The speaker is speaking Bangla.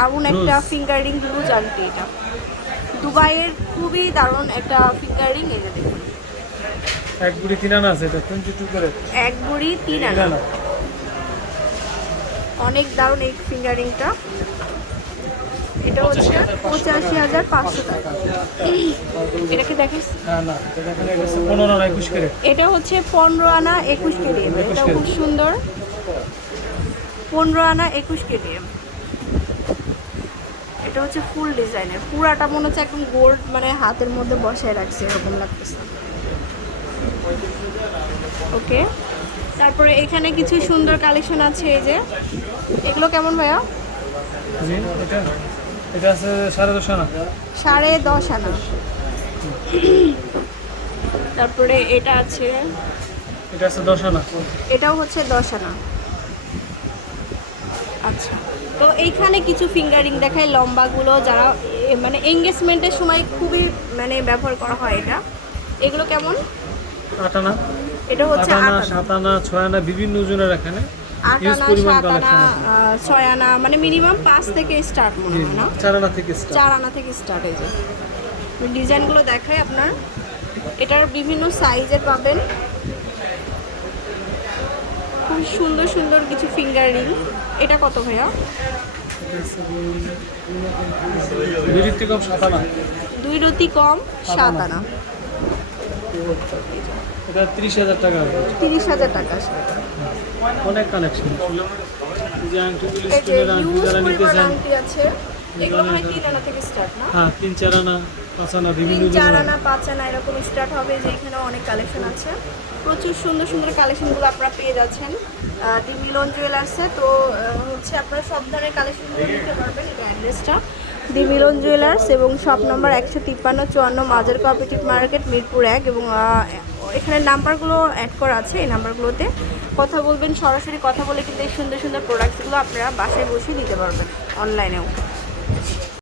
দারুণ একটা. ফিঙ্গারিং লুজ আংটি এটা। দুবাইয়ের খুবই দারুণ একটা ফিঙ্গারিং যে দেখুন। এক বুড়ি তিন আনা আছে এটা টোয়েন্টি টু করে? এক বুড়ি তিন আনা। অনেক দারুণ এই ফিঙ্গারিংটা এটা হচ্ছে পঁচাশি হাজার পাঁচশো টাকা। এটাকে দেখিস এটা এটা হচ্ছে পনেরো আনা একুশ কেডিএম এটা খুব সুন্দর। পনেরো আনা একুশ কেডিএম এটা হচ্ছে ফুল ডিজাইনের। পুরাটা মনে হচ্ছে একদম গোল্ড মানে হাতের মধ্যে বসায় রাখছে এরকম লাগতেছে। ওকে তারপরে এখানে কিছু সুন্দর কালেকশন আছে এই যে। এগুলো কেমন ভাইয়া? এটা আছে সাড়ে দশ আনা। সাড়ে দশ আনা। তারপরে এটা আছে এটা আছে দশ আনা। এটাও হচ্ছে দশ আনা। আচ্ছা। তো এইখানে কিছু ফিঙ্গারিং দেখায় লম্বাগুলো যারা মানে এঙ্গেজমেন্টের সময় খুবই মানে ব্যবহার করা হয় এটা। এগুলো কেমন? আট আনা এটা হচ্ছে আনা আট আনা সাত আনা ছয় আনা বিভিন্ন ওজনের এখানে। আট হিউজ আনা সাত আনা ছয় আনা মানে মিনিমাম পাঁচ থেকে স্টার্ট মনে হয় না? চার আনা থেকে start। চার আনা থেকে স্টার্ট হয়ে যায় ডিজাইনগুলো দেখায় আপনার। এটার বিভিন্ন সাইজের পাবেন। সুন্দর সুন্দর কিছু ফিঙ্গার রিং এটা কত ভাইয়া? দুই রীতি কম সাত আনা। এটা ত্রিশ হাজার টাকা। তিরিশ হাজার টাকা অনেক কানেকশন যে আংটিগুলো এই আংটি যারা নিতে চান আছে। এগুলো হয় তিন আনা থেকে স্টার্ট না? হ্যাঁ তিন চার আনা পাঁচ আনা বিভিন্ন চার আনা পাঁচ আনা এরকম স্টার্ট হবে যে এখানে অনেক কালেকশন আছে। প্রচুর সুন্দর সুন্দর কালেকশনগুলো আপনারা পেয়ে যাচ্ছেন। মিলন জুয়েলার্সে তো হচ্ছে আপনারা সব ধরনের কালেকশনগুলো নিতে পারবেন। এটা অ্যাড্রেসটা দি মিলন জুয়েলার্স এবং শপ নম্বর একশো তিপ্পান্ন চুয়ান্ন মাজার কোঅপারেটিভ মার্কেট মিরপুর এক এবং এখানে নাম্বারগুলো অ্যাড করা আছে এই নাম্বারগুলোতে কথা বলবেন সরাসরি কথা বলে কিন্তু এই সুন্দর সুন্দর প্রোডাক্টসগুলো আপনারা বাসায় বসে নিতে পারবেন অনলাইনেও Thank you.